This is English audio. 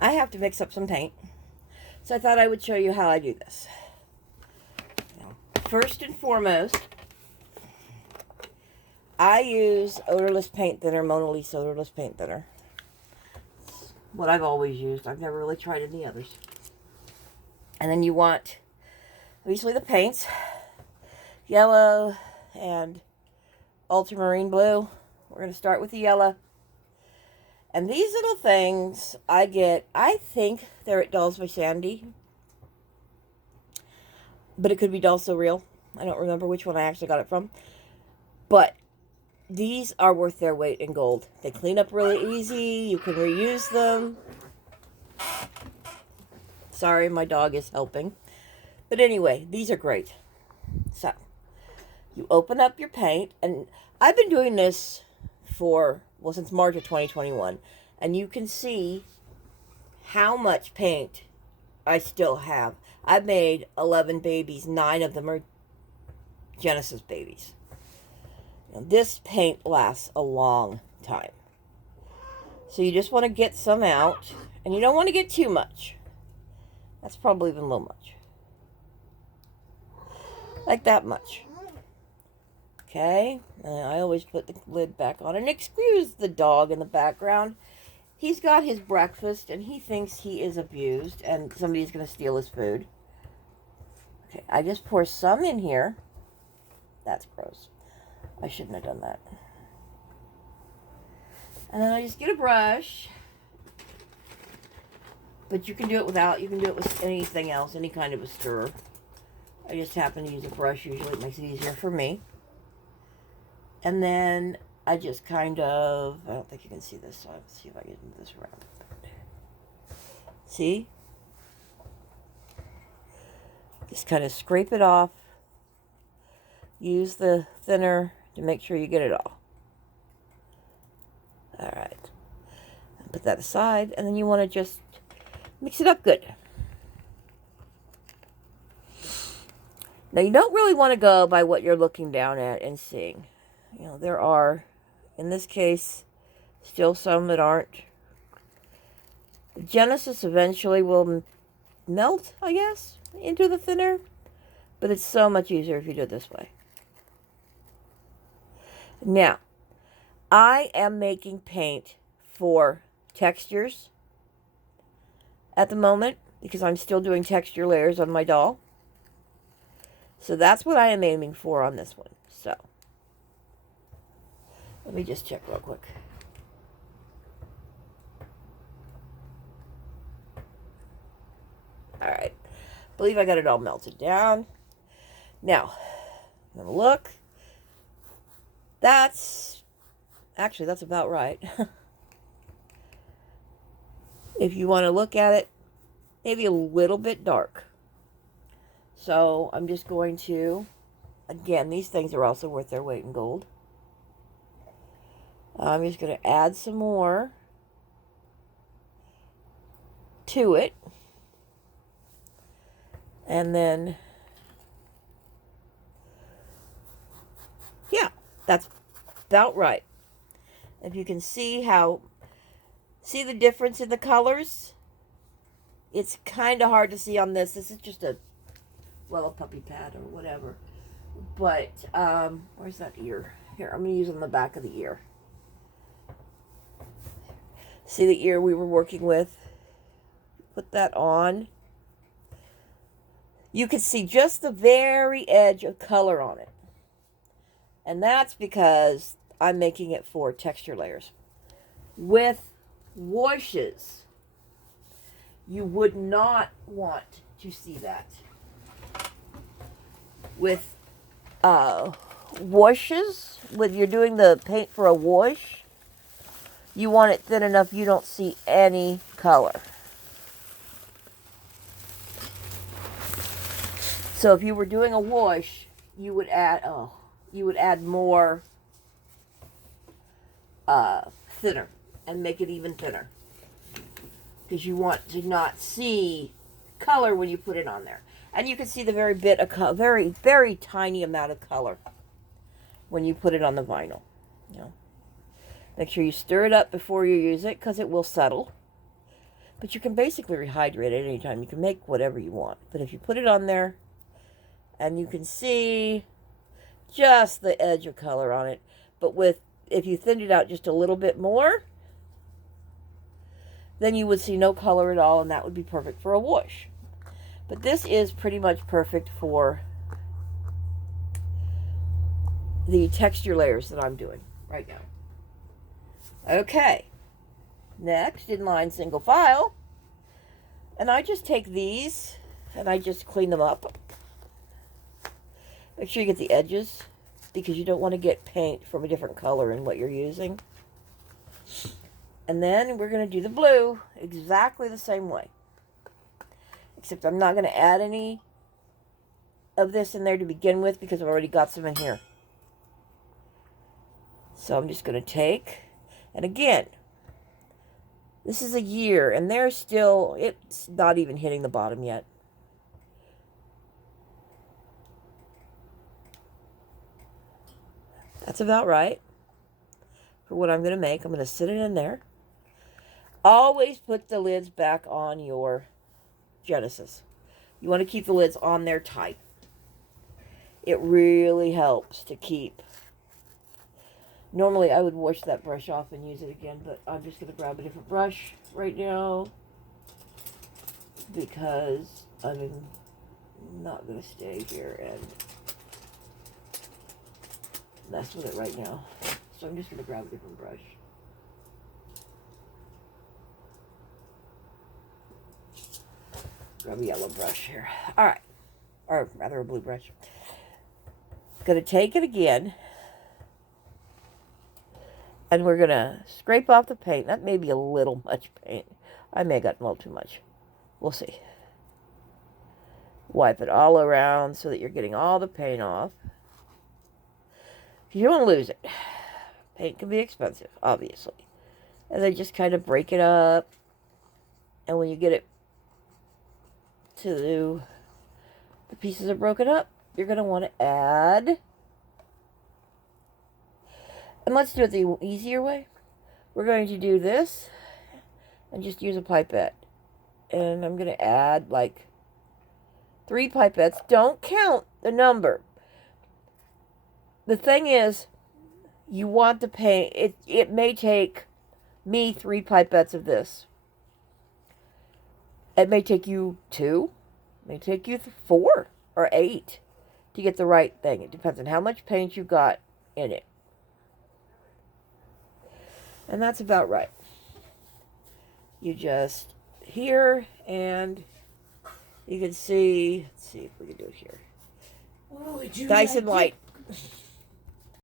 I have to mix up some paint. So I thought I would show you how I do this. First and foremost, I use odorless paint thinner, Mona Lisa odorless paint thinner. It's what I've always used. I've never really tried any others. And then you want, obviously, the paints. Yellow and ultramarine blue. We're going to start with the yellow. And these little things I get, I think they're at Dolls by Sandy. But it could be Dolls So Real. I don't remember which one I actually got it from. But these are worth their weight in gold. They clean up really easy. You can reuse them. Sorry, my dog is helping. But anyway, these are great. So, you open up your paint. And I've been doing this for, well, since March of 2021. And you can see how much paint I still have. I've made 11 babies. 9 of them are Genesis babies. Now, this paint lasts a long time. So you just want to get some out. And you don't want to get too much. That's probably even a little much. Like that much. Okay. And I always put the lid back on. And excuse the dog in the background. He's got his breakfast and he thinks he is abused and somebody's going to steal his food. Okay, I just pour some in here. That's gross. I shouldn't have done that. And then I just get a brush. But you can do it without, you can do it with anything else, any kind of a stirrer. I just happen to use a brush usually. It makes it easier for me. And then I just kind of, I don't think you can see this, so let's see if I can move this around. See? Just kind of scrape it off. Use the thinner to make sure you get it all. Alright. Put that aside, and then you want to just mix it up good. Now, you don't really want to go by what you're looking down at and seeing. You know, there are, in this case, still some that aren't. Genesis eventually will melt, I guess, into the thinner. But it's so much easier if you do it this way. Now, I am making paint for textures at the moment because I'm still doing texture layers on my doll. So that's what I am aiming for on this one. So, let me just check real quick. Alright. I believe I got it all melted down. Now, I'm going to look. Actually, that's about right. If you want to look at it, maybe a little bit dark. So, I'm just going to, again, these things are also worth their weight in gold. I'm just going to add some more to it. And then, yeah, that's about right. If you can see the difference in the colors? It's kind of hard to see on this. This is just a puppy pad or whatever. But, where's that ear? Here, I'm going to use it on the back of the ear. See the ear we were working with? Put that on. You can see just the very edge of color on it. And that's because I'm making it for texture layers. With washes, you would not want to see that. With washes, when you're doing the paint for a wash, you want it thin enough you don't see any color. So if you were doing a wash, you would add more thinner and make it even thinner. Because you want to not see color when you put it on there. And you can see the very, very tiny amount of color when you put it on the vinyl. You know. Make sure you stir it up before you use it because it will settle. But you can basically rehydrate it anytime. You can make whatever you want. But if you put it on there, and you can see just the edge of color on it. But if you thinned it out just a little bit more, then you would see no color at all, and that would be perfect for a wash. But this is pretty much perfect for the texture layers that I'm doing right now. Okay, next, inline single file. And I just take these and I just clean them up. Make sure you get the edges, because you don't want to get paint from a different color in what you're using. And then we're going to do the blue exactly the same way. Except I'm not going to add any of this in there to begin with, because I've already got some in here. So I'm just going to take, and again, this is a year, and it's not even hitting the bottom yet. That's about right for what I'm going to make. I'm going to sit it in there. Always put the lids back on your Genesis. You want to keep the lids on there tight. It really helps to keep. Normally I would wash that brush off and use it again, but I'm just going to grab a different brush right now, because I'm not going to stay here and mess with it right now. So I'm just going to grab a different brush. Grab a yellow brush here. All right. Or rather a blue brush. Going to take it again. And we're going to scrape off the paint. That may be a little much paint. I may have gotten a little too much. We'll see. Wipe it all around so that you're getting all the paint off. You don't lose it. Paint can be expensive, obviously. And then just kind of break it up. And when you get it to the pieces are broken up, you're going to want to add. And let's do it the easier way. We're going to do this and just use a pipette. And I'm going to add like 3 pipettes. Don't count the number. The thing is, you want the paint. It may take me 3 pipettes of this. It may take you 2. It may take you 4 or 8 to get the right thing. It depends on how much paint you got in it. And that's about right. You just here, and you can see, let's see if we can do it here. Oh, Nice and light.